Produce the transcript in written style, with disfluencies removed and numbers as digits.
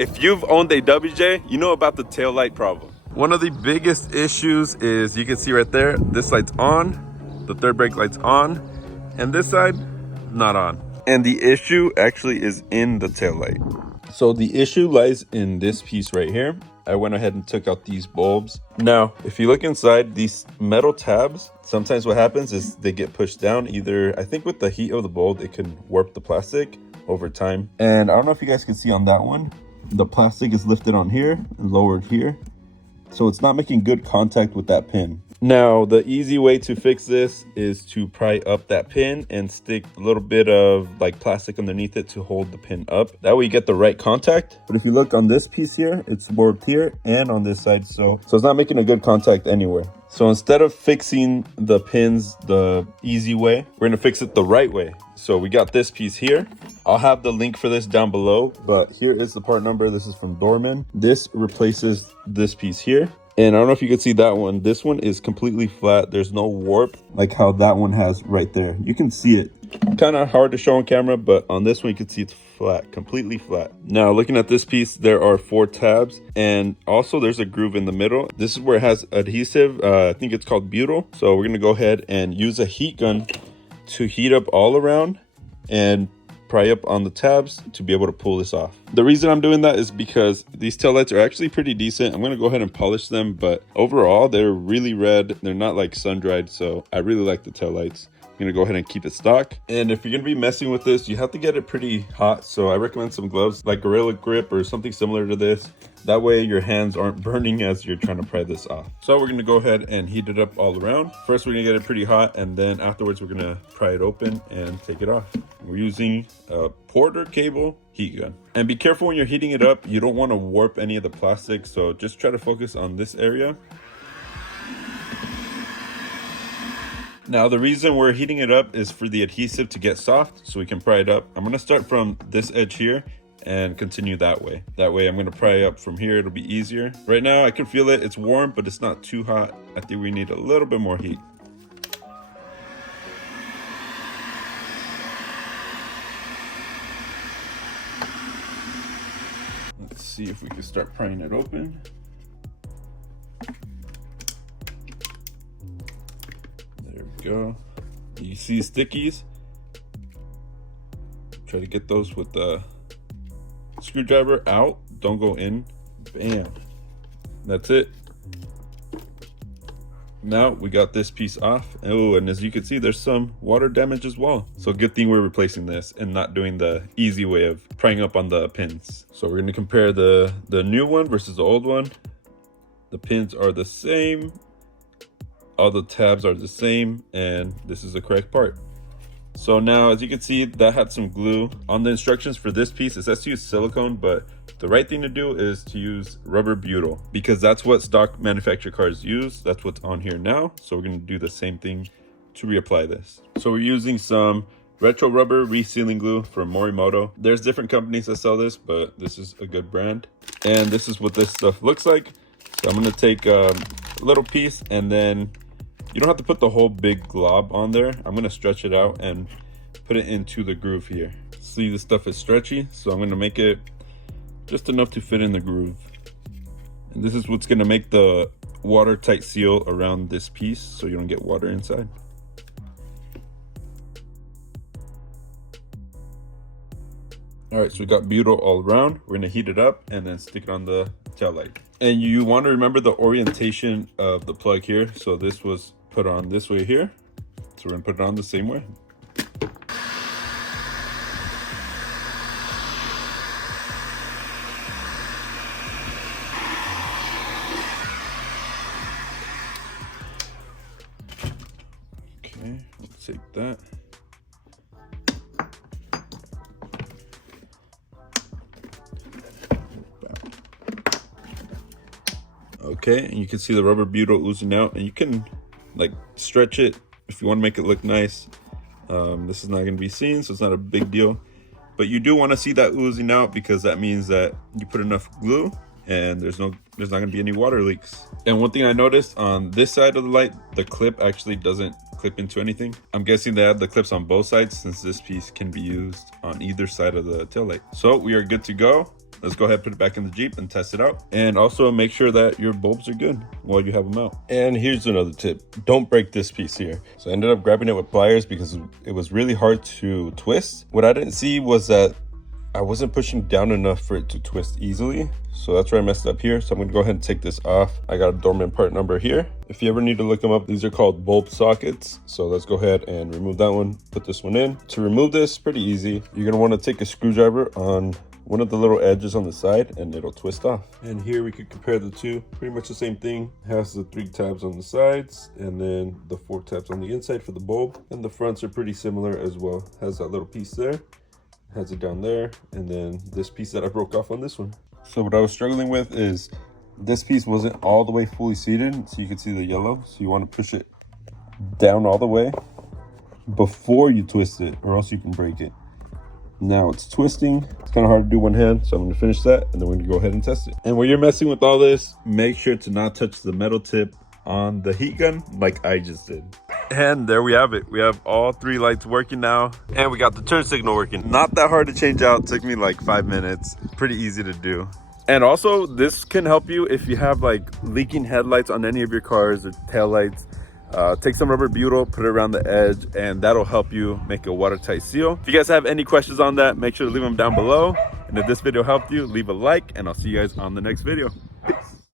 If you've owned a WJ, you know about the tail light problem. One of the biggest issues is, you can see right there, this light's on, the third brake light's on, and this side, not on. And the issue actually is in the tail light. So the issue lies in this piece right here. I went ahead and took out these bulbs. Now, if you look inside these metal tabs, sometimes what happens is they get pushed down. Either, I think with the heat of the bulb, it can warp the plastic over time. And I don't know if you guys can see on that one, the plastic is lifted on here and lowered here. So it's not making good contact with that pin. Now, the easy way to fix this is to pry up that pin and stick a little bit of like plastic underneath it to hold the pin up. That way you get the right contact. But if you look on this piece here, it's warped here and on this side. So it's not making a good contact anywhere. So instead of fixing the pins the easy way, we're gonna fix it the right way. So we got this piece here. I'll have the link for this down below, but here is the part number. This is from Dorman. This replaces this piece here. And I don't know if you can see that one. This one is completely flat. There's no warp like how that one has right there. You can see it. Kind of hard to show on camera, but on this one you can see it's flat, completely flat. Now looking at this piece, there are 4 tabs, and also there's a groove in the middle. This is where it has adhesive. I think it's called butyl. So we're gonna go ahead and use a heat gun to heat up all around and pry up on the tabs to be able to pull this off. The reason I'm doing that is because these taillights are actually pretty decent. I'm gonna go ahead and polish them, but overall they're really red. They're not like sun-dried, so I really like the taillights. I'm gonna go ahead and keep it stock. And if you're gonna be messing with this, you have to get it pretty hot. So I recommend some gloves like Gorilla Grip or something similar to this. That way your hands aren't burning as you're trying to pry this off. So we're gonna go ahead and heat it up all around. First, we're gonna get it pretty hot, and then afterwards, we're gonna pry it open and take it off. We're using a Porter cable heat gun. And be careful when you're heating it up. You don't wanna warp any of the plastic, so just try to focus on this area. Now, the reason we're heating it up is for the adhesive to get soft so we can pry it up. I'm gonna start from this edge here and continue that way. That way I'm gonna pry up from here, it'll be easier. Right now I can feel it, it's warm, but it's not too hot. I think we need a little bit more heat. Let's see if we can start prying it open. There we go. You see stickies? Try to get those with the screwdriver out, don't go in. Bam, that's it. Now we got this piece off. Oh, and as you can see, there's some water damage as well. So good thing we're replacing this and not doing the easy way of prying up on the pins. So we're gonna compare the new one versus the old one. The pins are the same, all the tabs are the same, and this is the correct part. So now, as you can see, that had some glue. On the instructions for this piece, it says to use silicone, but the right thing to do is to use rubber butyl because that's what stock manufacturer cars use. That's what's on here now. So we're gonna do the same thing to reapply this. So we're using some retro rubber resealing glue from Morimoto. There's different companies that sell this, but this is a good brand. And this is what this stuff looks like. So I'm gonna take a little piece, and then you don't have to put the whole big glob on there. I'm gonna stretch it out and put it into the groove here. See, this stuff is stretchy, so I'm gonna make it just enough to fit in the groove. And this is what's gonna make the watertight seal around this piece so you don't get water inside. All right, so we got butyl all around. We're gonna heat it up and then stick it on the tail light. And you wanna remember the orientation of the plug here. So this was put on this way here. So we're gonna put it on the same way. Okay, let's take that. Okay, and you can see the rubber butyl oozing out, and you can like stretch it if you want to make it look nice. This is not going to be seen, so it's not a big deal, but you do want to see that oozing out because that means that you put enough glue and there's not going to be any water leaks. And one thing I noticed on this side of the light, the clip actually doesn't clip into anything. I'm guessing they have the clips on both sides since this piece can be used on either side of the tail light. So we are good to go. let's go ahead and put it back in the Jeep and test it out. And also make sure that your bulbs are good while you have them out. And here's another tip. Don't break this piece here. So I ended up grabbing it with pliers because it was really hard to twist. What I didn't see was that I wasn't pushing down enough for it to twist easily. So that's where I messed up here. So I'm gonna go ahead and take this off. I got a dormant part number here. If you ever need to look them up, these are called bulb sockets. So let's go ahead and remove that one, put this one in. To remove this, pretty easy. You're gonna wanna take a screwdriver on one of the little edges on the side and it'll twist off. And here we could compare the two. Pretty much the same thing. It has the 3 tabs on the sides and then the 4 tabs on the inside for the bulb. And the fronts are pretty similar as well. Has that little piece there. Has it down there, and then this piece that I broke off on this one. So what I was struggling with is this piece wasn't all the way fully seated, so you can see the yellow. So you want to push it down all the way before you twist it, or else you can break it. Now it's twisting. It's kind of hard to do one hand, so I'm going to finish that, and then we're going to go ahead and test it. And when you're messing with all this, make sure to not touch the metal tip on the heat gun like I just did. And there we have it. We have all 3 lights working now, and we got the turn signal working. Not that hard to change out. It took me like 5 minutes. Pretty easy to do. And also this can help you if you have like leaking headlights on any of your cars or tail lights. Take some rubber butyl, put it around the edge, and that'll help you make a watertight seal. If you guys have any questions on that, make sure to leave them down below. And if this video helped you, leave a like, and I'll see you guys on the next video.